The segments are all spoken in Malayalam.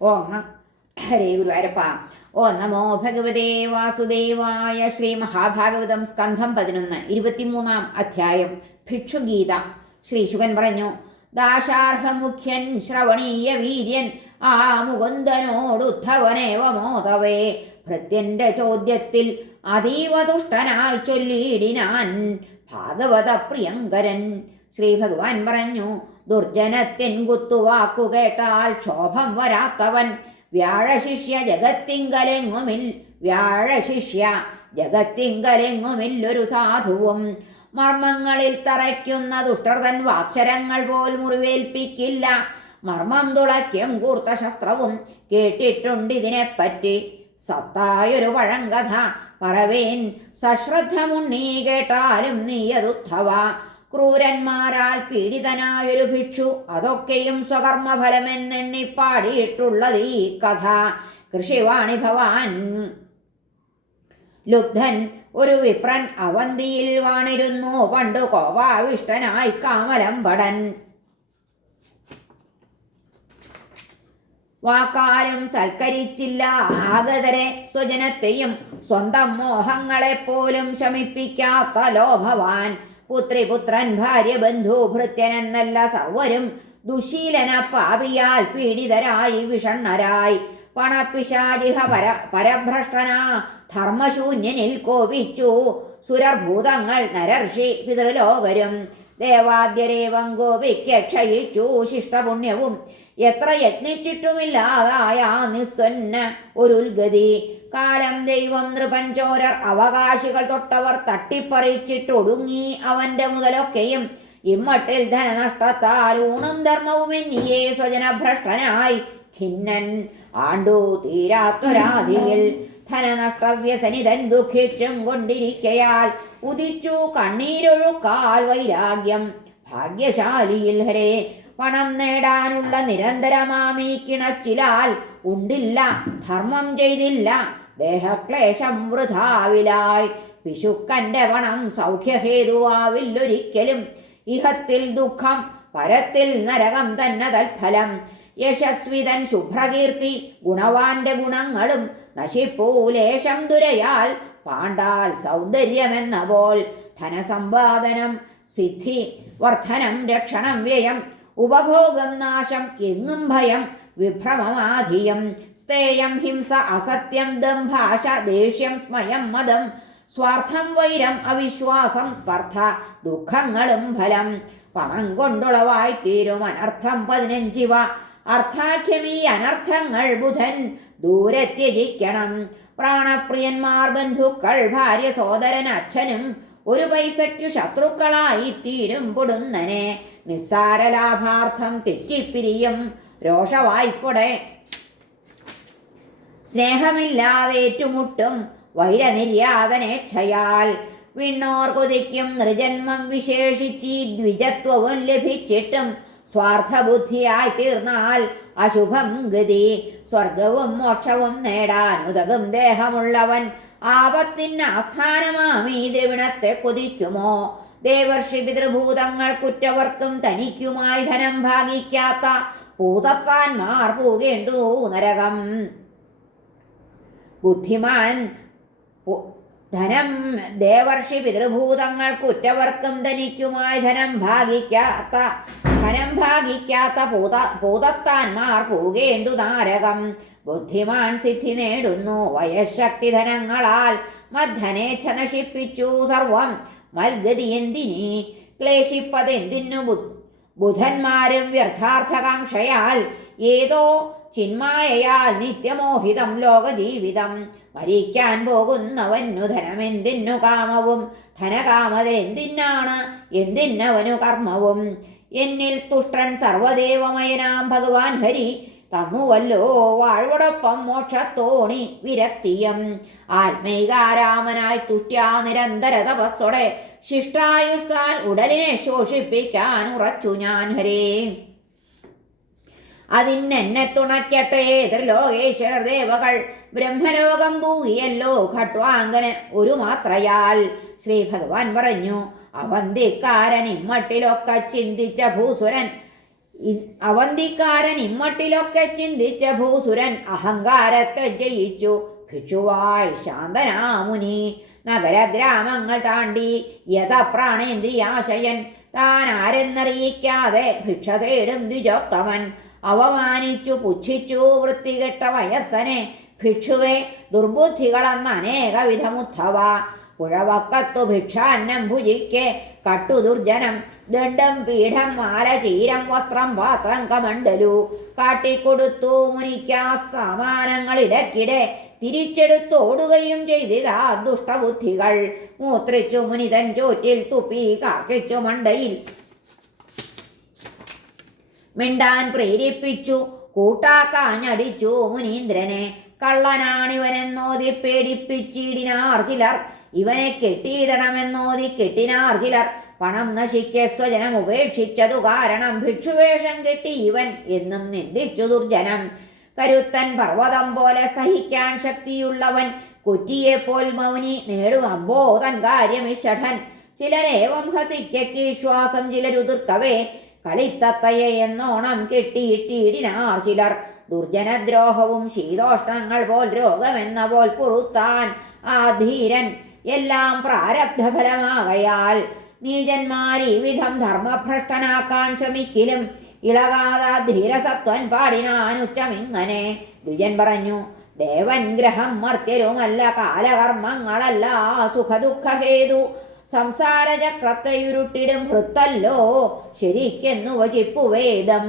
ഓം ഹരേ ഗുരുവായൂരപ്പ. ഓ നമോ ഭഗവതേ വാസുദേവായ ശ്രീ മഹാഭാഗവതം സ്കന്ധം പതിനൊന്ന് ഇരുപത്തിമൂന്നാം അധ്യായം ഭിക്ഷുഗീത. ശ്രീ ശുകൻ പറഞ്ഞു ദാശാർഹമുഖ്യൻ ശ്രവണീയ വീര്യൻ ആ മുകുന്ദനോടുദ്ധവനേവ മോദവേ ഭൃത്യന്റെ ചോദ്യത്തിൽ അതീവ ദുഷ്ടനായി ചൊല്ലിയിടിനാൻ ഭാഗവത പ്രിയങ്കരൻ ശ്രീ ഭഗവാൻ പറഞ്ഞു ദുർജനത്തിൻ കുത്തുവാക്കു കേട്ടാൽ ക്ഷോഭം വരാത്തവൻ. വ്യാഴശിഷ്യ ജഗത്തിങ്കലെങ്ങുമിൽ വ്യാഴശിഷ്യ ജഗത്തിങ്കലെങ്ങുമില്ലൊരു സാധുവും. മർമ്മങ്ങളിൽ തറയ്ക്കുന്ന ദുഷ്ടർതൻ വാക്ഷരങ്ങൾ പോൽ മുറിവേൽപ്പിക്കില്ല. മർമ്മം തുളയ്ക്കും കൂർത്ത ശസ്ത്രവും കേട്ടിട്ടുണ്ട് ഇതിനെപ്പറ്റി സത്തായൊരു പഴങ്കഥ പറവേൻ. സശ്രദ്ധമുണ്ണീ കേട്ടാലും നീയതുദ്ധവ. ക്രൂരന്മാരാൽ പീഡിതനായൊരു ഭിക്ഷു. അതൊക്കെയും സ്വകർമ്മഫലമെന്നെണ്ണിപ്പാടിയിട്ടുള്ളത് ഈ കഥ. കൃഷിവാണി ഭവാൻ. ലുബ്ധൻ ഒരു വിപ്രൻ അവന്തിയിൽ വാണിരുന്നു. പണ്ടു കോപാവിഷ്ടനായി കാമലംബടൻ വാക്കാലും സൽക്കരിച്ചില്ല. ആഗതരെ സ്വജനത്തെയും സ്വന്തം മോഹങ്ങളെപ്പോലും ശമിപ്പിക്കാത്ത ലോഭവാൻ പുത്രി പുത്രൻ ഭാര്യ ബന്ധു ഭൃത്യനെന്നല്ല സർവരും ദുശീലന പാപിയാൽ പീഡിതരായി വിഷണ്ണരായി. പണപ്പിശാചിഹ പര പരഭ്രഷ്ടന ധർമ്മശൂന്യനിൽ കോപിച്ചു. സുരർഭൂതങ്ങൾ നരർഷി പിതൃലോകരും ദേവാദ്യരേവം കോപിക്ക് ക്ഷയിച്ചു. ശിഷ്ടപുണ്യവും എത്ര യത്നിച്ചിട്ടുമില്ലാതായ നിസ്വന്ന ഒരുൽഗതി കാലം ദൈവം നൃപഞ്ചോരർ ചോരർ അവകാശികൾ തൊട്ടവർ തട്ടിപ്പറിച്ചിട്ടൊടുങ്ങി അവന്റെ മുതലൊക്കെയും. ഇമ്മട്ടിൽ ധനനഷ്ടത്താൽ ഊണും ധർമ്മവും എന്നിയേ സ്വജനഭ്രഷ്ടനായി. ഖിന്നൻ ആണ്ടു തീരാത്തൊരാതിയിൽ ധനനഷ്ടവ്യസനിതൻ ദുഃഖിച്ചും കൊണ്ടിരിക്കയാൽ ഉദിച്ചു കണ്ണീരൊഴുക്കാൽ വൈരാഗ്യം. ഭാഗ്യശാലിയിൽ ഹരേ പണം നേടാനുള്ള നിരന്തരമാമീ കിണച്ചിലാൽ ഉണ്ടില്ല ധർമ്മം ചെയ്തില്ല ദേഹക്ലേശം വൃഥാവിലായി. പിശുക്കന്റെ പണം സൗഖ്യഹേതുവാവില്ലൊരിക്കലും ഇഹത്തിൽ ദുഃഖം പരത്തിൽ നരകം തന്നെ തൽഫലം. യശസ്വിതൻ ശുഭ്രകീർത്തി ഗുണവാന്റെ ഗുണങ്ങളും നശിപ്പൂലേശം ദുരയാൽ പാണ്ടാൽ സൗന്ദര്യമെന്ന പോൽ ധനസമ്പാദനം സിദ്ധി വർധനം രക്ഷണം വ്യയം ഉപഭോഗം നാശം എങ്ങും ഭയം വിഭ്രമമാധിയം സ്തേയം ഹിംസ അസത്യം ദംഭാശ ദേഷ്യം സ്മയം മതം സ്വാർത്ഥം വൈരം അവിശ്വാസം സ്പർദ്ധ ദുഃഖങ്ങളും ഫലം പണം കൊണ്ടുളവായി തീരും അനർത്ഥം പതിനഞ്ചിവ അർത്ഥാഖ്യമീ അനർത്ഥങ്ങൾ ബുധൻ ദൂരെ ത്യജിക്കണം പ്രാണപ്രിയന്മാർ ബന്ധുക്കൾ ഭാര്യ സോദരൻ അച്ഛനും ഒരു പൈസയ്ക്കു ശത്രുക്കളായി തീരും പൊടുന്നനെ. നിസ്സാര ലാഭാർത്ഥം തെറ്റിപ്പിരിയും. രോഷവായിക്കൊടെ സ്നേഹമില്ലാതെ ഏറ്റുമുട്ടും വൈരനിര്യാതനേച്ഛയാൽ. വിണ്ണോർ കൊതിക്കും നൃജന്മം വിശേഷിച്ച് ദ്വിജത്വവും ലഭിച്ചിട്ടും സ്വാർത്ഥബുദ്ധിയായി തീർന്നാൽ അശുഭം ഗതി. സ്വർഗവും മോക്ഷവും നേടാൻ ഉതകും ദേഹമുള്ളവൻ ആപത്തിന് ആസ്ഥാനമാമീ ദ്രവിണത്തെ കൊതിക്കുമോ? ദേവർഷി പിതൃഭൂതങ്ങൾ കുറ്റവർക്കും തനിക്കുമായി ധനം ഭാഗിക്കാത്ത ഭൂതത്വാന്മാർ പോകേണ്ടു നരകം? ബുദ്ധിമാൻ ധനം ദേവർഷി പിതൃഭൂതങ്ങൾ കുറ്റവർക്കും ധനിക്കുമായി ധനം ഭാഗിക്കാത്ത ധനം ഭാഗിക്കാത്ത ഭൂത ഭൂതത്താന്മാർ പോകേണ്ടു നാരകം. ബുദ്ധിമാൻ സിദ്ധി നേടുന്നു വയശക്തി ധനങ്ങളാൽ മദ്ധനേച്ഛ നശിപ്പിച്ചു സർവം മൽഗതി എന്തിനി ക്ലേശിപ്പതെന്തിനു ബു? ബുധന്മാരും വ്യർത്ഥാർത്ഥകാംക്ഷയാൽ ഏതോ ചിന്മായയാൽ നിത്യമോഹിതം ലോകജീവിതം. മരിക്കാൻ പോകുന്നവനു ധനമെന്തിനു കാമവും? ധനകാമതെന്തിനാണ് എന്തിനവനു കർമ്മവും? എന്നിൽ തുഷ്ടൻ സർവദേവമയനാം ഭഗവാൻ ഹരി തന്നുവല്ലോ വാഴ്വടൊപ്പം മോക്ഷത്തോണി വിരക്തിയം. ആത്മൈകാരാമനായി തുഷ്ട്യാ നിരന്തര തപസ്സോടെ ശിഷ്ടായുസാൽ ഉടലിനെ ശോഷിപ്പിക്കാൻ ഉറച്ചു ഞാൻ ഹരേ. അതിനെന്നെ തുണയ്ക്കട്ടെ ത്രിലോകേശ്വരർ ദേവകൾ. ബ്രഹ്മലോകം പൂകിയല്ലോ ഖട്വാങ്കന് ഒരു മാത്രയാൽ. ശ്രീ ഭഗവാൻ പറഞ്ഞു അവന്തിക്കാരൻ ഇമ്മട്ടിലൊക്കെ ചിന്തിച്ച ഭൂസുരൻ. അവന്തിക്കാരൻ ഇമ്മട്ടിലൊക്കെ ചിന്തിച്ച ഭൂസുരൻ അഹങ്കാരത്തെ ജയിച്ചു. ഭിക്ഷുവായി ശാന്തനാമുനി നഗരഗ്രാമങ്ങൾ താണ്ടി യഥ പ്രാണേന്ദ്രിയാശയൻ. താൻ ആരെന്നറിയിക്കാതെ ഭിക്ഷ തേടും ദ്വിജോത്തമൻ. അവമാനിച്ചു പുച്ഛിച്ചു വൃത്തികെട്ട വയസ്സനെ ഭിക്ഷുവെ ദുർബുദ്ധികളെന്ന അനേകവിധമുദ്ധവ. പുഴവക്കത്തു ഭിക്ഷാന്നം ഭുജിക്കെ കട്ടുദുർജനം ദണ്ഡം പീഠം മാല ചീരം വസ്ത്രം പാത്രം കമണ്ടലു കാട്ടിക്കൊടുത്തു മുനിക്കാ സമാനങ്ങൾ തിരിച്ചെടുത്തോടുകയും ചെയ്തിതാ ദുഷ്ടബുദ്ധികൾ. മൂത്രിച്ചു മുനിതൻ ചോറ്റിൽ തുപ്പി കാക്കിച്ചു മണ്ടയിൽ. മിണ്ടാൻ പ്രേരിപ്പിച്ചു കൂട്ടാക്കാഞ്ഞടിച്ചു മുനീന്ദ്രനെ. കള്ളനാണിവനെന്നോതി പേടിപ്പിച്ചിടിനാർ ചിലർ. ഇവനെ കെട്ടിയിടണമെന്നോതി കെട്ടിനാർ ചിലർ. പണം നശിക്കെ സ്വജനം ഉപേക്ഷിച്ചതു കാരണം ഭിക്ഷുവേഷം കെട്ടി ഇവൻ എന്നും നിന്ദിച്ചു ദുർജനം. കരുത്തൻ പർവതം പോലെ സഹിക്കാൻ ശക്തിയുള്ളവൻ കുറ്റിയെപ്പോൽ മൗനി നേടും തൻ കാര്യമിഷഠൻ. ചിലരേവം ഹസിക്കീശ്വാസം ശ്വാസം ചിലരുതിർക്കവേ കളിത്തത്തയെ എന്നോണം കെട്ടിയിട്ടിടിനാർ ചിലർ. ദുർജനദ്രോഹവും ശീതോഷ്ണങ്ങൾ പോൽ രോഗമെന്ന പോൽ പുറത്താൻ ആ ധീരൻ എല്ലാം പ്രാരബ്ധഫലമാകയാൽ നീചന്മാർ ഈ വിധം ധർമ്മഭ്രഷ്ടനാക്കാൻ ശ്രമിക്കിലും ഇളകാതെ ധീരസത്വൻ പാടിനാനുച്ചമിങ്ങനെ ദ്വിജൻ പറഞ്ഞു ദേവൻ ഗ്രഹം മർത്യരുമല്ല കാലകർമ്മങ്ങളല്ല സുഖദുഃഖഹേതു. സംസാരചക്രത്തെയുരുട്ടിടും ഹൃത്തല്ലോ ശരിക്കെന്നു വചിപ്പു വേദം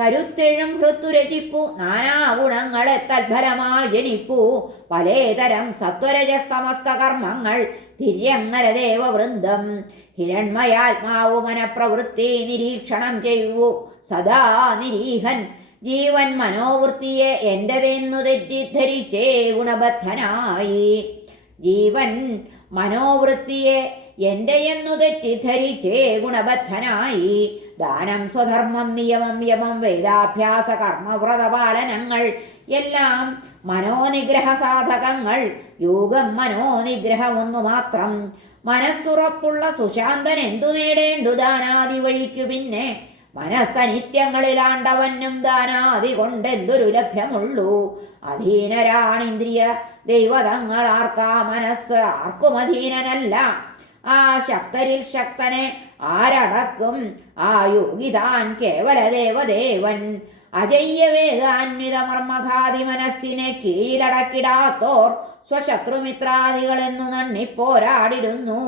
കരുത്തെഴും ഹൃത്തുരചിപ്പു നാനാഗുണങ്ങളെ തൽഫലമായി ജനിപ്പു. പലേതരം സത്വരജസ്തമസ്ത കർമ്മങ്ങൾ തിര്യങ്ങരദേവ വൃന്ദം ഹിരൺമയാത്മാവു മനപ്രവൃത്തി നിരീക്ഷണം ചെയ്യൂ. സദാ നിരീഹൻ. ജീവൻ മനോവൃത്തിയെ എന്റെതെന്നു തെറ്റിദ്ധരിച്ചേ ഗുണബദ്ധനായി. ജീവൻ മനോവൃത്തിയെ എന്റെ എന്നു തെറ്റിദ്ധരിച്ചേ ഗുണബദ്ധനായി. ദാനം സ്വധർമ്മം നിയമം യമം വേദാഭ്യാസ കർമ്മവ്രതപാലനങ്ങൾ എല്ലാം മനോനിഗ്രഹ സാധകങ്ങൾ. യോഗം മനോനിഗ്രഹം ഒന്നു മാത്രം. മനസ്സുറപ്പുള്ള സുശാന്തൻ എന്തു നേടേണ്ടു ദാനാദി വഴിക്കു പിന്നെ? മനസ്സനിത്യങ്ങളിലാണ്ടവനും ദാനാദി കൊണ്ടെന്തൊരു ലഭ്യമുള്ളൂ. അധീനരാണിന്ദ്രിയ ദൈവതങ്ങൾ ആർക്കാ മനസ്സ് ആർക്കും അധീനനല്ല. ആ ശക്തരിൽ ശക്തനെ ആരടക്കും? ആ യോഗിതാൻ കേവല ദേവദേവൻ. അജയ്യവേദാന്വിത മർമ്മഘാതി മനസ്സിനെ കീഴിലടക്കിടാത്തോർ സ്വശത്രുമിത്രാദികളെന്നു നണ്ണിപ്പോരാടിടുന്നു.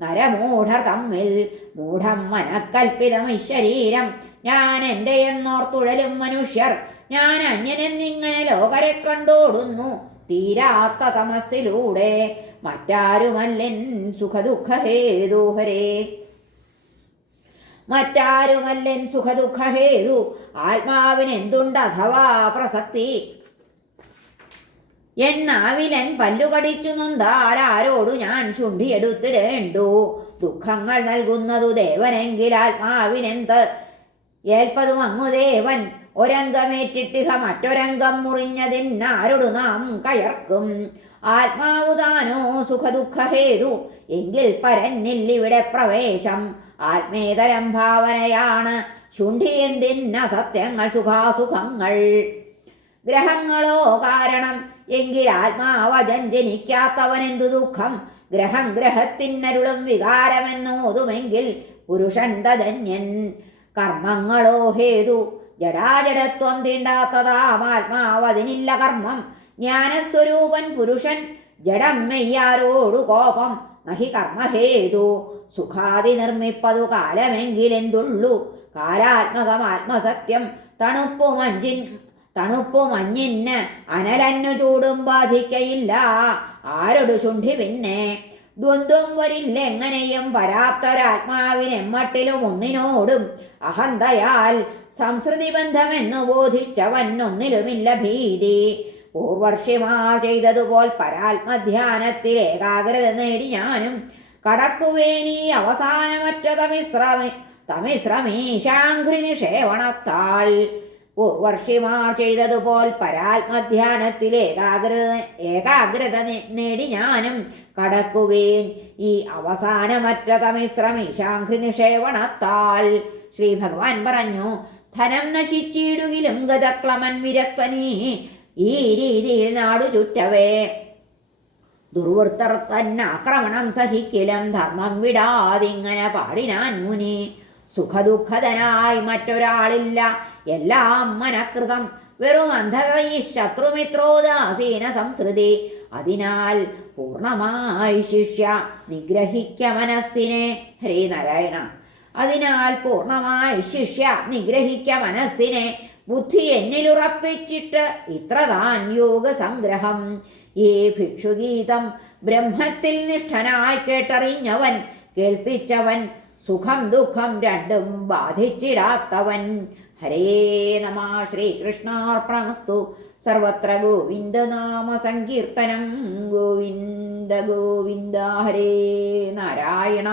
നരമൂഢർ തമ്മിൽ മൂഢം മനക്കൽപ്പിതം ശരീരം ഞാൻ എന്റെ എന്നോർത്തുഴലും മനുഷ്യർ. ഞാൻ അന്യനെന്നിങ്ങനെ ലോകരെ കണ്ടോടുന്നു. തീരാത്ത തമസ്സിലൂടെ മറ്റാരുമല്ലൻ സുഖദുഃഖഹേതുഹരേ. മറ്റാരുമല്ലൻ സുഖദുഃഖഹേതു ആത്മാവിന് എന്തുണ്ട് അഥവാ പ്രസക്തി? എന്നാവിലൻ പല്ലുകടിച്ചു നൊന്താൽ ആരോടു ഞാൻ ചുണ്ടിയെടുത്തിടേണ്ടു? ദുഃഖങ്ങൾ നൽകുന്നതു ദേവനെങ്കിൽ ആത്മാവിനെന്ത്? ഏൽപ്പതും അങ്ങു ദേവൻ ഒരംഗമേറ്റിട്ടിഹ മറ്റൊരംഗം മുറിഞ്ഞതിന്നാരോടു നാം കയർക്കും? ആത്മാവു താനോ സുഖദുഃഖഹേതു. എങ്കിൽ പരന്നില്ലിവിടെ പ്രവേശം. ആത്മേതരം ഭാവനയാണ്. ശുണ്ഠിയന്തിന്ന സത്യങ്ങൾ സുഖാസുഖങ്ങൾ. ഗ്രഹങ്ങളോ കാരണം. എങ്കിൽ ആത്മാവജൻ ജനിക്കാത്തവനെന്തു ദുഃഖം? ഗ്രഹം ഗ്രഹത്തിനരുളും വികാരമെന്നോതുമെങ്കിൽ പുരുഷൻ തധന്യൻ കർമ്മങ്ങളോ ഹേതു. ജടാജടത്വം തീണ്ടാത്തതാം ആത്മാവതിനില്ല കർമ്മം. ജ്ഞാനസ്വരൂപൻ പുരുഷൻ ജഡം മെയ്യാരോടു കോപം നഹി കർമ്മഹേതു. സുഖാതി നിർമ്മിപ്പതു കാലമെങ്കിലെന്തുള്ളു? കാലാത്മകം ആത്മസത്യം തണുപ്പു മഞ്ചിൻ തണുപ്പു മഞ്ഞിന് അനലന്നു ചൂടും ബാധിക്കയില്ല. ആരൊടു ശുണ്ഠി പിന്നെ? ദ്വന്ദ്വം വരില്ലെങ്ങനെയും പരാപ്തരാത്മാവിനെമ്മട്ടിലും ഒന്നിനോടും അഹന്തയാൽ സംസൃതി ബന്ധമെന്നു ബോധിച്ചവൻ ഒന്നിലുമില്ല ഭീതി. പൂർവർഷിമാർ ചെയ്തതുപോൽ പരാത്മധ്യാനത്തിൽ ഏകാഗ്രത നേടി ഞാനും കടക്കുവേനീ അവസാനമറ്റ തമിശ്രമി തമിശ്രമീശാഘ്രി നിഷേവണത്താൽ പൂർവർഷിമാർ ചെയ്തതുപോൽ പരാത്മധ്യാനത്തിൽ ഏകാഗ്രത ഏകാഗ്രത നേടി ഞാനും കടക്കുവേൻ ഈ അവസാനമറ്റ തമിശ്രമീശാഘ്രി നിഷേവണത്താൽ ശ്രീ ഭഗവാൻ പറഞ്ഞു ധനം നശിച്ചിടുകിലും ഗതക്ലമൻ വിരക്തനീ ഈ രീതിയിൽ നാടു ചുറ്റവേ ദുർവൃത്തർ തന്നെ ആക്രമണം സഹിക്കലും ധർമ്മം വിടാതിങ്ങനെ പാടിനാൻ മുനി. സുഖദുഃഖതനായി മറ്റൊരാളില്ല. എല്ലാം മനഃകൃതം. വെറും അന്ധത ഈ ശത്രുമിത്രോദാസീന സംസ്കൃതി. അതിനാൽ പൂർണമായി ശിഷ്യ നിഗ്രഹിക്ക മനസ്സിനെ. ഹരേ നാരായണ. അതിനാൽ പൂർണമായി ശിഷ്യ നിഗ്രഹിക്ക മനസ്സിനെ. ബുദ്ധി എന്നിലുറപ്പിച്ചിട്ട് ഇത്ര താൻ യോഗസംഗ്രഹം. ഈ ഭിക്ഷുഗീതം ബ്രഹ്മത്തിൽ നിഷ്ഠനായി കേട്ടറിഞ്ഞവൻ കേൾപ്പിച്ചവൻ സുഖം ദുഃഖം രണ്ടും ബാധിച്ചിടാത്തവൻ. ഹരേ നമ ശ്രീകൃഷ്ണാർപ്പണമസ്തു. സർവത്ര ഗോവിന്ദനാമ സങ്കീർത്തനം. ഗോവിന്ദ ഗോവിന്ദ ഹരേ നാരായണ.